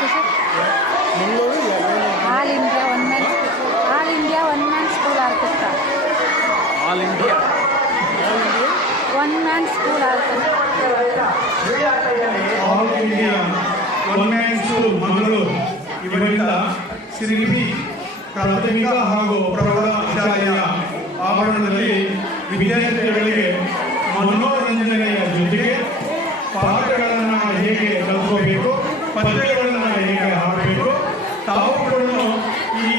Sir all India one man school orchestra all India one man school orchestra all India one man school Mangaluru ಇವರಿಂದ ಸಿರಿಬಿ ಪ್ರಾಥಮಿಕ ಹಾಗೂ ಪ್ರೌಢಶಾಲೆಯ ಆವರಣದಲ್ಲಿ ವಿದ್ಯಾರ್ಥಿಗಳಿಗೆ ಮನೋರಂಜನೆಯ ಜೊತೆಗೆ ಪಾಠಗಳನ್ನು ಹೇಗೆ ಕಲಿಸಬೇಕು, ಪದ್ಯಗಳನ್ನು ಹೇಗೆ ಹಾಡಬೇಕು, ತಾವುಗಳನ್ನು ಈ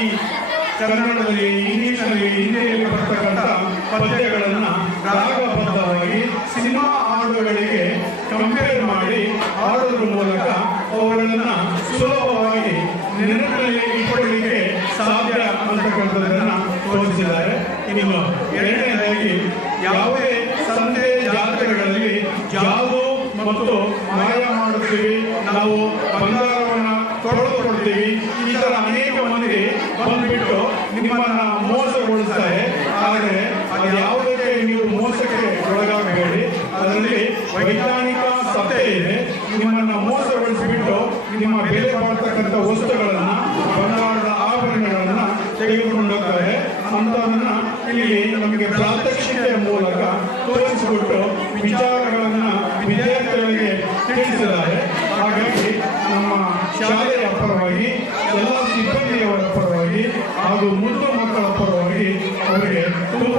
ಕನ್ನಡದಲ್ಲಿ, ಇಂಗ್ಲಿಷ್ನಲ್ಲಿ, ಹಿಂದಿಯಲ್ಲಿ ಬರ್ತಕ್ಕಂಥ ಪದ್ಯಗಳನ್ನು ರಾಗಬದ್ಧವಾಗಿ ಸಿನಿಮಾ ಹಾಡುಗಳಿಗೆ ಕಂಪೇರ್ ಮಾಡಿ ಹಾಡೋದ್ರ ಮೂಲಕ ಅವುಗಳನ್ನು ಸುಲಭವಾಗಿ ನೆನಪಿನಲ್ಲಿ ಇಟ್ಕೊಳ್ಳಲಿಕ್ಕೆ ಸಾಧ್ಯ ಅಂತಕ್ಕಂಥದ್ದನ್ನು ತೋರಿಸಿದ್ದಾರೆ. ಇನ್ನು ಎರಡನೇದಾಗಿ ಯಾವುದೇ ಸಂತೆ ಜಾತ್ರೆಗಳಲ್ಲಿ ಜಾದು ಮತ್ತು ಮಾಯ ಮಾಡುತ್ತೀವಿ, ನಾವು ಬಂಗಾರವನ್ನು ತೊಳೆದುಕೊಳ್ತೀವಿ, ಈ ಥರ ಅನೇಕ ಮಂದಿ ಬಂದ್ಬಿಟ್ಟು ನಿಮ್ಮನ್ನ ಮೋಸಗೊಳಿಸ್ತಾರೆ. ಆದರೆ ಅದು ಯಾವುದಕ್ಕೆ ನೀವು ಮೋಸಕ್ಕೆ ಒಳಗಾಗಬೇಡಿ. ಅದರಲ್ಲಿ ವೈಜ್ಞಾನಿಕ ಸತ್ಯ ಇದೆ. ನಿಮ್ಮನ್ನ ಮೋಸಗೊಳಿಸಿಬಿಟ್ಟು ನಿಮ್ಮ ಬೆಲೆ ಬಾಳ್ತಕ್ಕಂಥ ವಸ್ತುಗಳನ್ನ, ಬಂಗಾರದ ಆಭರಣಗಳನ್ನ ತೆಗೆದುಕೊಂಡು ಹೋಗ್ತಾರೆ. ಅಂತವನ್ನ ಇಲ್ಲಿ ನಮಗೆ ಪ್ರಾತ್ಯಕ್ಷಿಕೆಯ ಮೂಲಕ ತೋರಿಸಿಬಿಟ್ಟು ವಿಚಾರಗಳನ್ನ ವಿದ್ಯಾರ್ಥಿಗಳಿಗೆ ತಿಳಿಸಿದ್ದಾರೆ. ಹಾಗಾಗಿ ನಮ್ಮ ಶಾಲೆಯ ಪರವಾಗಿ, ಎಲ್ಲ ಸಿಬ್ಬಂದಿಯವರ ಪರವಾಗಿ ಹಾಗೂ ಮುದ್ದು ಮಕ್ಕಳ ಪರವಾಗಿ ಅವರಿಗೆ ತುಂಬ